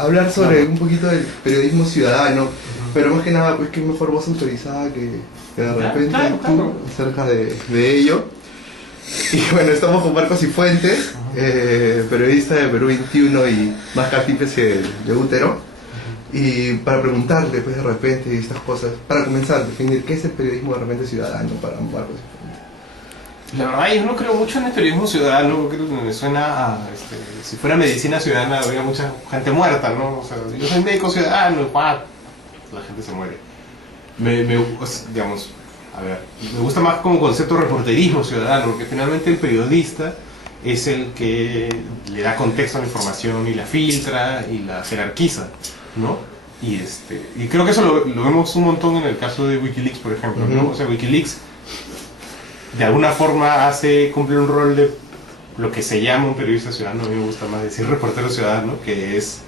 Hablar sobre un poquito del periodismo ciudadano, pero más que nada, pues, qué mejor voz autorizada que de repente tú acerca de ello. Y bueno, estamos con Marcos Cifuentes, periodista de Perú 21 y más artífice de Útero. Y para preguntarle, pues, de repente estas cosas, para comenzar, definir qué es el periodismo de repente ciudadano para Marcos Cifuentes. La verdad, yo no creo mucho en el periodismo ciudadano, creo que me suena a, si fuera medicina ciudadana habría mucha gente muerta, ¿no? O sea, yo soy médico ciudadano, la gente se muere. Digamos, a ver, me gusta más como concepto reporterismo ciudadano, porque finalmente el periodista es el que le da contexto a la información y la filtra y la jerarquiza, ¿no? Y creo que eso lo vemos un montón en el caso de Wikileaks, por ejemplo, ¿no? O sea, Wikileaks de alguna forma cumple un rol de lo que se llama un periodista ciudadano. A mí me gusta más decir reportero ciudadano, que es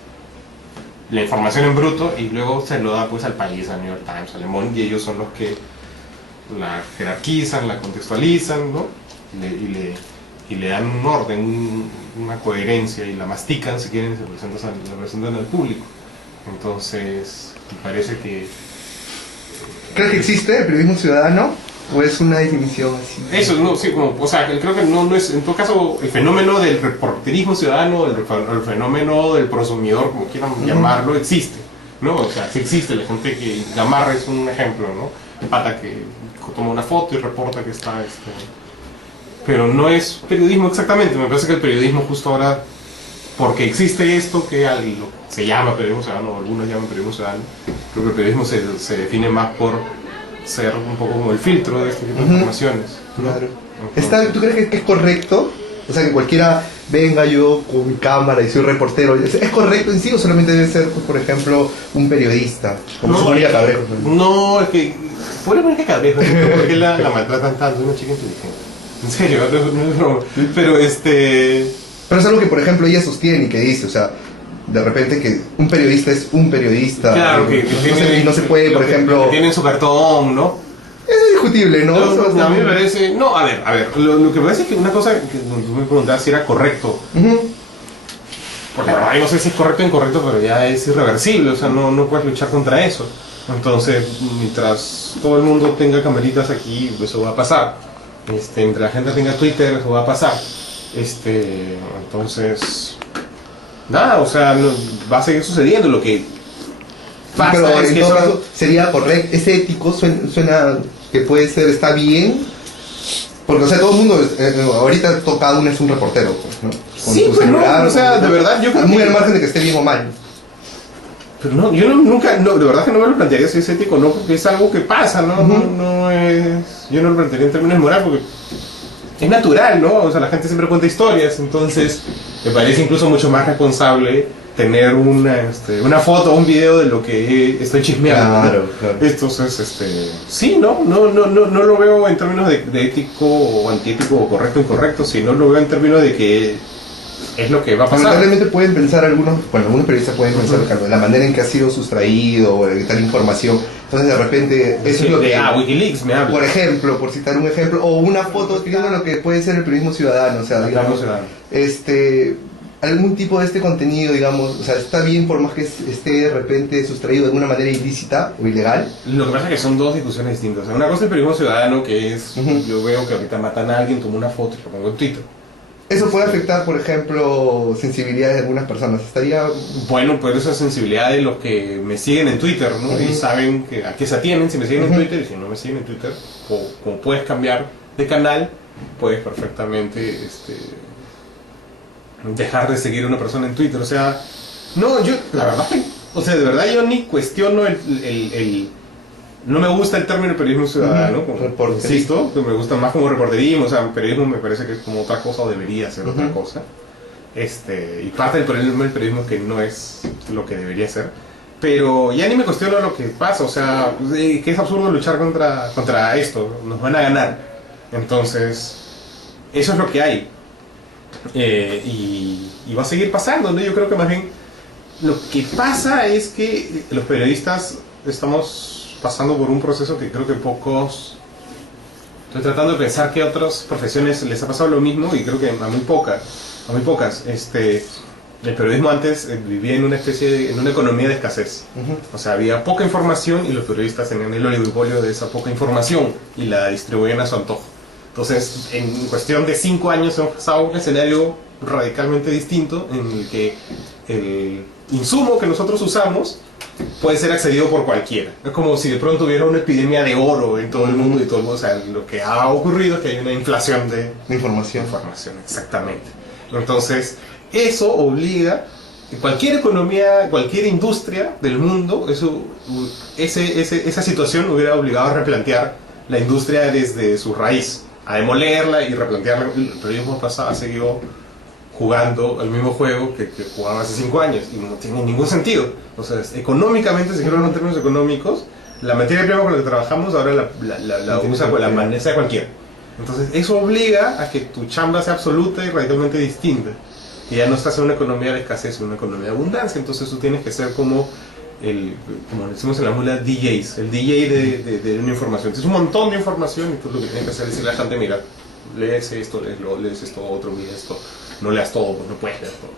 la información en bruto y luego se lo da pues al país, al New York Times, al Le Monde, y ellos son los que la jerarquizan, la contextualizan, ¿no? y le dan un orden, una coherencia, y la mastican si quieren, la presentan al público. Entonces me parece que ¿crees que existe el periodismo ciudadano? ¿O es una definición así? Eso, no, sí, como, o sea, creo que no es, en todo caso, el fenómeno del reporterismo ciudadano, el fenómeno del prosumidor, como quieran llamarlo, existe, ¿no? O sea, sí existe. La gente que Gamarra es un ejemplo, ¿no? El pata que toma una foto y reporta que está, pero no es periodismo exactamente. Me parece que el periodismo justo ahora, porque existe esto que se llama periodismo ciudadano, o algunos llaman periodismo ciudadano, creo que el periodismo se define más por ser un poco como el filtro de este tipo de informaciones, ¿no? Claro. Entonces, ¿Tú crees que es correcto? O sea, que cualquiera venga, yo con mi cámara y soy reportero, ¿es correcto en sí o solamente debe ser, pues, por ejemplo, un periodista? Como Mónica Cabrejo. No, es que pobre Mónica Cabrejo, ¿por qué la maltratan tanto? Es una chica inteligente. En serio, no es broma. Pero Pero es algo que, por ejemplo, ella sostiene y que dice, o sea, de repente que un periodista es un periodista. Claro, que no se puede, por ejemplo... Que tienen su cartón, ¿no? Eso es discutible, ¿no? A mí me parece... No, a ver, lo que me parece es que una cosa que tú me preguntabas si era correcto. Porque la verdad, no sé si es correcto o incorrecto, pero ya es irreversible, o sea, no puedes luchar contra eso. Entonces, mientras todo el mundo tenga camaritas aquí, eso va a pasar. Mientras la gente tenga Twitter, eso va a pasar. Entonces... Nada, o sea, va a seguir sucediendo. Lo que pasa pero es en que todo caso sería correcto, es ético, suena que puede ser, está bien, porque, o sea, todo el mundo ahorita cada uno es un reportero, pues, ¿no? Con sí, tu pues celular, no, o sea, de verdad yo creo muy que... al margen de que esté bien o mal. Pero no, yo nunca, de verdad que no me lo plantearía si es ético, no, porque es algo que pasa, ¿no? No es... Yo no lo plantearía en términos de moral, porque es natural, ¿no? O sea, la gente siempre cuenta historias, entonces me parece incluso mucho más responsable tener una foto o un video de lo que estoy chismeando. Claro, claro. Entonces, sí, no lo veo en términos de ético o antiético o correcto o incorrecto, sino lo veo en términos de que es lo que va a pasar. Lamentablemente pueden pensar algunos periodistas pueden pensar que la manera en que ha sido sustraído o tal información, entonces de repente eso es lo que... Wikileaks me habla. Por ejemplo, por citar un ejemplo, o una foto escribiendo lo que puede ser el periodismo ciudadano, o sea, digamos, algún tipo de este contenido, digamos, o sea, está bien por más que esté de repente sustraído de alguna manera ilícita o ilegal. Lo que pasa es que son dos discusiones distintas. O sea, una cosa es el periodismo ciudadano, que es, yo veo que ahorita matan a alguien, tomo una foto y lo pongo en Twitter. Eso puede afectar, por ejemplo, sensibilidades de algunas personas. Estaría... Bueno, pues esa sensibilidad de los que me siguen en Twitter, ¿no? Y saben a qué se atienen si me siguen en Twitter, y si no me siguen en Twitter, como puedes cambiar de canal, puedes perfectamente dejar de seguir a una persona en Twitter. O sea, no, yo, la verdad, o sea, de verdad yo ni cuestiono no me gusta el término periodismo ciudadano, insisto, que me gusta más como reporterismo. O sea, periodismo me parece que es como otra cosa o debería ser otra cosa. Y parte del periodismo es que no es lo que debería ser. Pero ya ni me cuestiono lo que pasa, o sea, que es absurdo luchar contra esto, nos van a ganar. Entonces, eso es lo que hay. Y va a seguir pasando, ¿no? Yo creo que más bien lo que pasa es que los periodistas estamos pasando por un proceso que creo que pocos... Estoy tratando de pensar que a otras profesiones les ha pasado lo mismo, y creo que a muy pocas. El periodismo antes vivía en una especie en una economía de escasez. O sea, había poca información y los periodistas tenían el oligopolio de esa poca información y la distribuían a su antojo. Entonces, en cuestión de 5 años hemos pasado a un escenario radicalmente distinto en el que el insumo que nosotros usamos puede ser accedido por cualquiera. Es como si de pronto hubiera una epidemia de oro en todo el mundo y todo el mundo, o sea, lo que ha ocurrido es que hay una inflación de información. Exactamente. Entonces, eso obliga cualquier economía, cualquier industria del mundo, esa situación hubiera obligado a replantear la industria desde su raíz, a demolerla y replantearla. El periodismo pasado ha seguido jugando el mismo juego que jugaba hace 5 años y no tiene ningún sentido. O sea, económicamente, si quiero hablar en términos económicos, la materia prima con la que trabajamos ahora la usa la manera de cualquiera. Entonces, eso obliga a que tu chamba sea absoluta y radicalmente distinta. Y ya no estás en una economía de escasez, en una economía de abundancia. Entonces, tú tienes que ser como decimos en la mula, DJs, el DJ de una información. Tienes un montón de información y tú lo que tienes que hacer es decirle a la gente: mira, lees esto, lees esto, otro, mira esto. No leas todo, pues no puedes leer todo.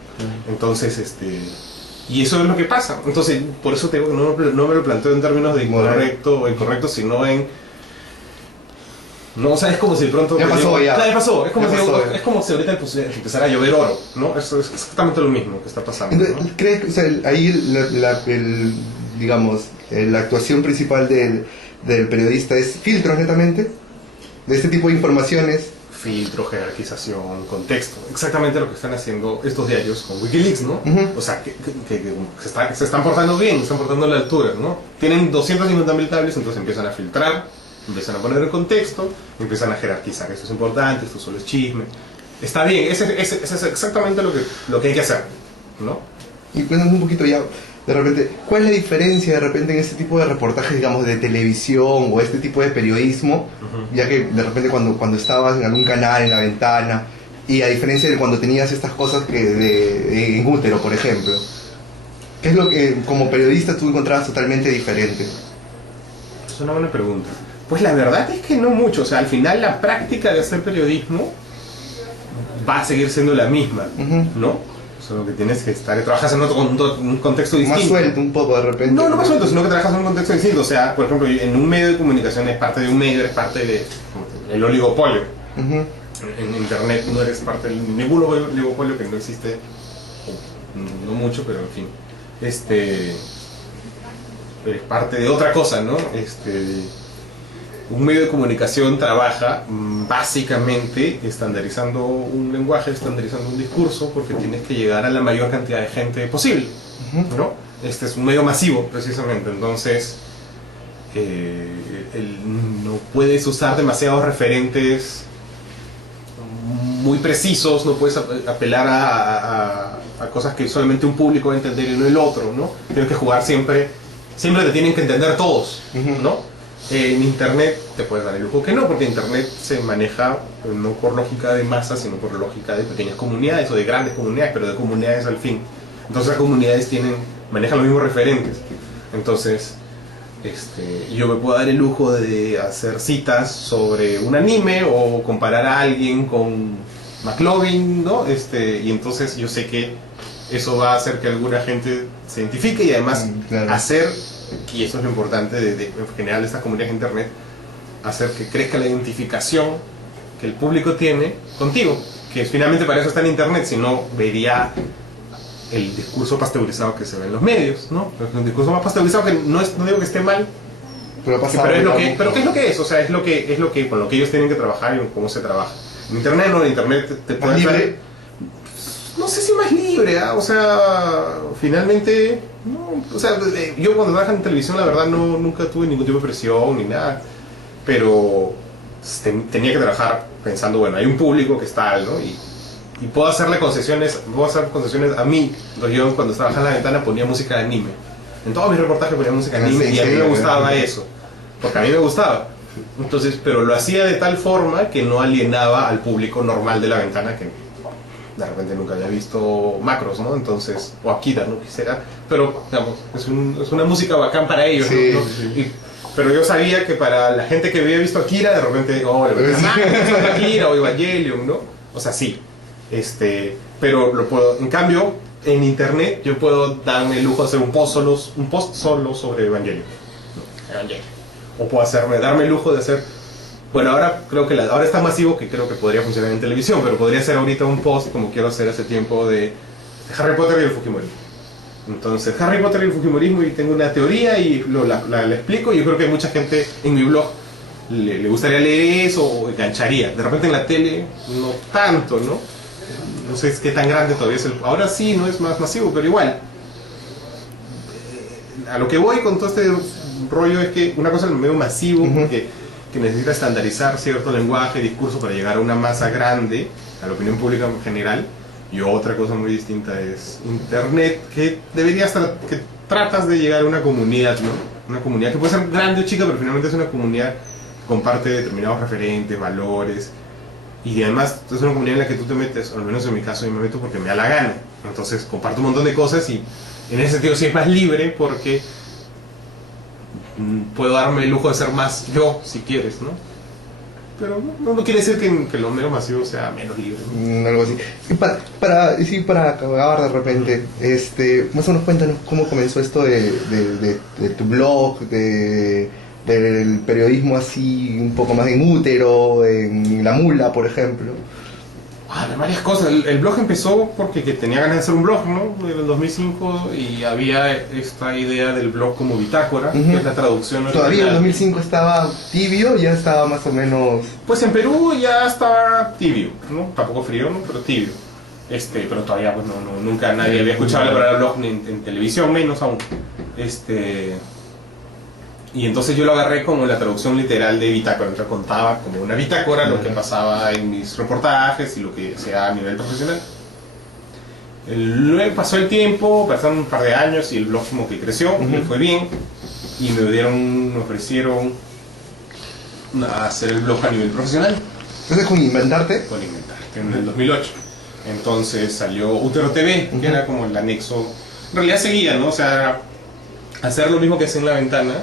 Entonces, y eso es lo que pasa. Entonces, por eso te digo que no me lo planteo en términos de incorrecto o incorrecto, sino en... No, o sea, es como si de pronto... Ya pasó, ya. Ya pasó. Es como si ahorita empezara a llover oro, ¿no? Eso es exactamente lo mismo que está pasando. Entonces, ¿no? ¿crees que, o sea, ahí digamos, la actuación principal del periodista es filtros netamente de este tipo de informaciones? Filtro, jerarquización, contexto. Exactamente lo que están haciendo estos diarios con Wikileaks, ¿no? O sea, que se están portando bien, se están portando a la altura, ¿no? Tienen 250.000 cables, entonces empiezan a filtrar, empiezan a poner el contexto, empiezan a jerarquizar. Esto es importante, esto solo es chisme. Está bien, ese es exactamente lo que hay que hacer, ¿no? Y cuéntanos un poquito ya, de repente, ¿cuál es la diferencia de repente en este tipo de reportajes, digamos, de televisión o este tipo de periodismo? Ya que de repente cuando estabas en algún canal, en la ventana, y a diferencia de cuando tenías estas cosas que en útero, por ejemplo, ¿qué es lo que como periodista tú encontrabas totalmente diferente? Es una buena pregunta. Pues la verdad es que no mucho. O sea, al final la práctica de hacer periodismo va a seguir siendo la misma, ¿no? Solo que tienes que trabajas en un contexto distinto. Más suelto un poco de repente. No más suelto, sino que trabajas en un contexto distinto. O sea, por ejemplo, en un medio de comunicación eres parte de un medio, eres parte del oligopolio. En internet no eres parte de ningún oligopolio, que no existe, no mucho, pero en fin. Eres parte de otra cosa, ¿no? Un medio de comunicación trabaja básicamente estandarizando un lenguaje, estandarizando un discurso, porque tienes que llegar a la mayor cantidad de gente posible, ¿no? Este es un medio masivo, precisamente. Entonces, no puedes usar demasiados referentes muy precisos, no puedes apelar a cosas que solamente un público va a entender y no el otro, ¿no? Tienes que jugar siempre te tienen que entender todos, ¿no? En internet te puedes dar el lujo que no, porque internet se maneja no por lógica de masa, sino por lógica de pequeñas comunidades o de grandes comunidades, pero de comunidades al fin. Entonces las comunidades manejan los mismos referentes. Entonces, yo me puedo dar el lujo de hacer citas sobre un anime o comparar a alguien con McLovin, ¿no? Y entonces yo sé que eso va a hacer que alguna gente se identifique y además hacer, y eso es lo importante en general de estas comunidades de internet, hacer que crezca la identificación que el público tiene contigo, que finalmente para eso está en internet, si no vería el discurso pasteurizado que se ve en los medios, ¿no? Un discurso más pasteurizado que no digo que esté mal, pero ¿qué es lo que es? O sea, es lo que con lo que ellos tienen que trabajar y cómo se trabaja. En internet no, en internet te puedes dar, no sé si más libre, o sea, finalmente, no, o sea, yo cuando trabajaba en televisión la verdad nunca tuve ningún tipo de presión ni nada, pero tenía que trabajar pensando, bueno, hay un público que está tal, ¿no? Y puedo hacer concesiones a mí. Entonces yo cuando trabajaba en la ventana ponía música de anime, en todos mis reportajes ponía música de anime, y a mí me gustaba eso, porque a mí me gustaba. Entonces, pero lo hacía de tal forma que no alienaba al público normal de la ventana, que de repente nunca había visto Macros, ¿no? Entonces, o Akira, ¿no? Quisiera, pero digamos, es una música bacán para ellos, sí, ¿no? Sí. Pero yo sabía que para la gente que había visto Akira, de repente, le gusta Akira o Evangelion, ¿no? O sea, sí. Pero lo puedo, en cambio, en internet yo puedo darme el lujo de hacer un post solo sobre Evangelion. ¿No? Evangelion. O puedo darme el lujo de hacer, bueno, ahora creo que ahora está masivo que creo que podría funcionar en televisión, pero podría hacer ahorita un post como quiero hacer hace tiempo de Harry Potter y el Fujimorismo. Entonces, Harry Potter y el Fujimorismo, y tengo una teoría y la explico, y yo creo que mucha gente en mi blog le gustaría leer eso o engancharía. De repente en la tele no tanto, ¿no? No sé qué tan grande todavía es ahora sí, no es más masivo, pero igual. A lo que voy con todo este rollo es que una cosa es el medio masivo, que necesita estandarizar cierto lenguaje, discurso para llegar a una masa grande, a la opinión pública en general. Y otra cosa muy distinta es internet, que debería estar, que tratas de llegar a una comunidad, ¿no? Una comunidad que puede ser grande o chica, pero finalmente es una comunidad que comparte determinados referentes, valores, y además es una comunidad en la que tú te metes, o al menos en mi caso yo me meto porque me da la gana. Entonces comparto un montón de cosas y en ese sentido sí es más libre porque puedo darme el lujo de ser más yo, si quieres, ¿no? Pero no quiere decir que lo menos masivo sea menos libre, ¿no? Algo así. Y para acabar de repente, más o menos cuéntanos cómo comenzó esto de tu blog, del periodismo así un poco más en útero, en La Mula, por ejemplo. De varias cosas. El blog empezó porque tenía ganas de hacer un blog, ¿no? En el 2005, y había esta idea del blog como bitácora, que es la traducción. Todavía en el 2005 estaba tibio, ya estaba más o menos... Pues en Perú ya estaba tibio, ¿no? Tampoco frío, ¿no? Pero tibio. Pero todavía pues nunca nadie había escuchado la palabra blog ni en televisión, menos aún. Y entonces yo lo agarré como la traducción literal de bitácora. Entonces contaba como una bitácora lo que pasaba en mis reportajes y lo que sea a nivel profesional. Luego pasó el tiempo, pasaron un par de años y el blog como que creció, me fue bien, y me ofrecieron hacer el blog a nivel profesional. ¿Entonces con Inventarte? Con Inventarte, en el 2008. Entonces salió Útero TV, que era como el anexo. En realidad seguía, ¿no? O sea, hacer lo mismo que hacía en La Ventana,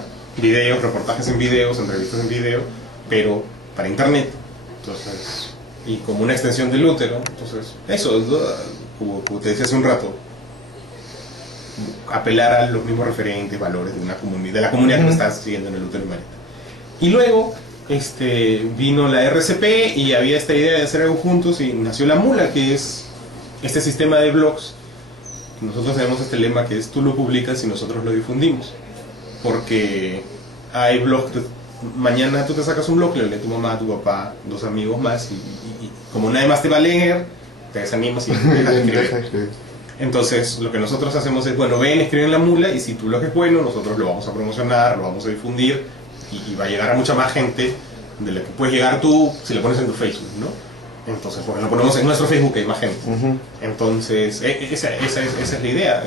videos, reportajes en videos, entrevistas en video, pero para internet. Entonces, y como una extensión del útero. Entonces, eso, como te decía hace un rato, apelar a los mismos referentes, valores de la comunidad que me está siguiendo en el útero y Marita. Y luego vino la RCP y había esta idea de hacer algo juntos y nació La Mula, que es este sistema de blogs. Nosotros tenemos este lema que es: tú lo publicas y nosotros lo difundimos. Porque hay blogs, mañana tú te sacas un blog, le lee tu mamá, tu papá, 2 amigos más, y como nadie más te va a leer, te desanimas y dejas de escribir. Entonces lo que nosotros hacemos es, bueno, ven, escriben La Mula, y si tu blog es bueno, nosotros lo vamos a promocionar, lo vamos a difundir, y va a llegar a mucha más gente de la que puedes llegar tú si lo pones en tu Facebook, ¿no? Entonces, porque lo ponemos en nuestro Facebook, hay más gente. Entonces, esa es la idea,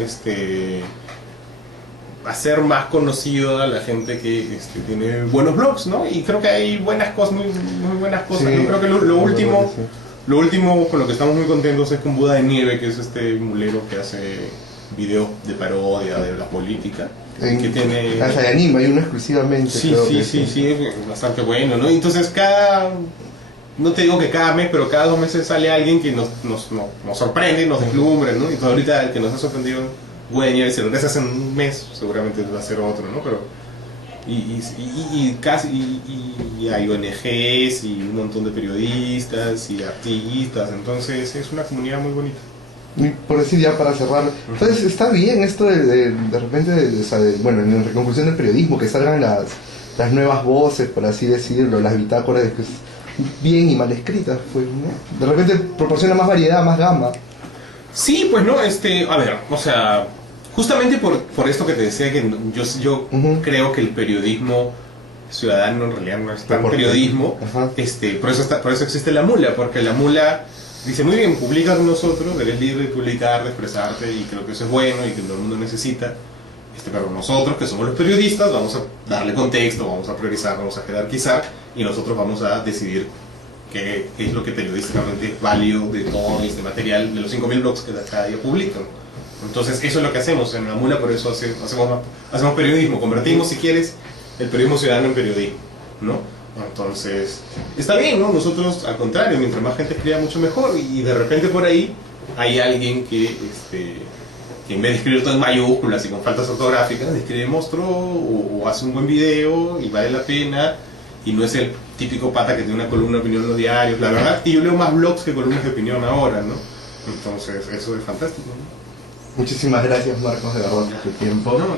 hacer más conocido a la gente que tiene buenos blogs, ¿no? Y creo que hay buenas cosas, muy buenas cosas. Sí, ¿no? Creo que lo último con lo que estamos muy contentos es con Buda de Nieve, que es este mulero que hace videos de parodia de la política. Que tiene... Casa de anime, hay uno exclusivamente. Sí, bastante bueno, ¿no? Entonces no te digo que cada mes, pero cada 2 meses sale alguien que nos sorprende, nos deslumbra, ¿no? Y todo ahorita el que nos ha sorprendido, bueno, y si lo hace en un mes, seguramente va a ser otro, ¿no? Pero y hay ONGs y un montón de periodistas y artistas, entonces es una comunidad muy bonita. Y por decir, ya para cerrar, entonces está bien esto de repente, bueno, en la conclusión del periodismo, que salgan las nuevas voces, por así decirlo, las bitácoras, que es bien y mal escritas, pues, ¿no? De repente proporciona más variedad, más gama. Sí, pues no, a ver, o sea, justamente por esto que te decía, que yo creo que el periodismo ciudadano en realidad no es tan periodismo, por eso existe La Mula, porque La Mula dice, muy bien, publica con nosotros, eres libre de publicar, de expresarte, y creo que eso es bueno y que todo el mundo necesita, pero nosotros, que somos los periodistas, vamos a darle contexto, vamos a priorizar, vamos a jerarquizar, y nosotros vamos a decidir qué es lo que periodísticamente es válido de todo este material, de los 5.000 blogs que cada día publican. Entonces eso es lo que hacemos en La Mula, por eso hacemos periodismo, convertimos, si quieres, el periodismo ciudadano en periodismo, ¿no? Entonces, está bien, ¿no? Nosotros, al contrario, mientras más gente escriba, mucho mejor. Y de repente por ahí hay alguien que en vez de escribir todo en mayúsculas y con faltas ortográficas, escribe monstruo o hace un buen video y vale la pena. Y no es el típico pata que tiene una columna de opinión en los diarios. La verdad, y yo leo más blogs que columnas de opinión ahora, ¿no? Entonces, eso es fantástico, ¿no? Muchísimas gracias, Marcos, de verdad, por tu tiempo. No,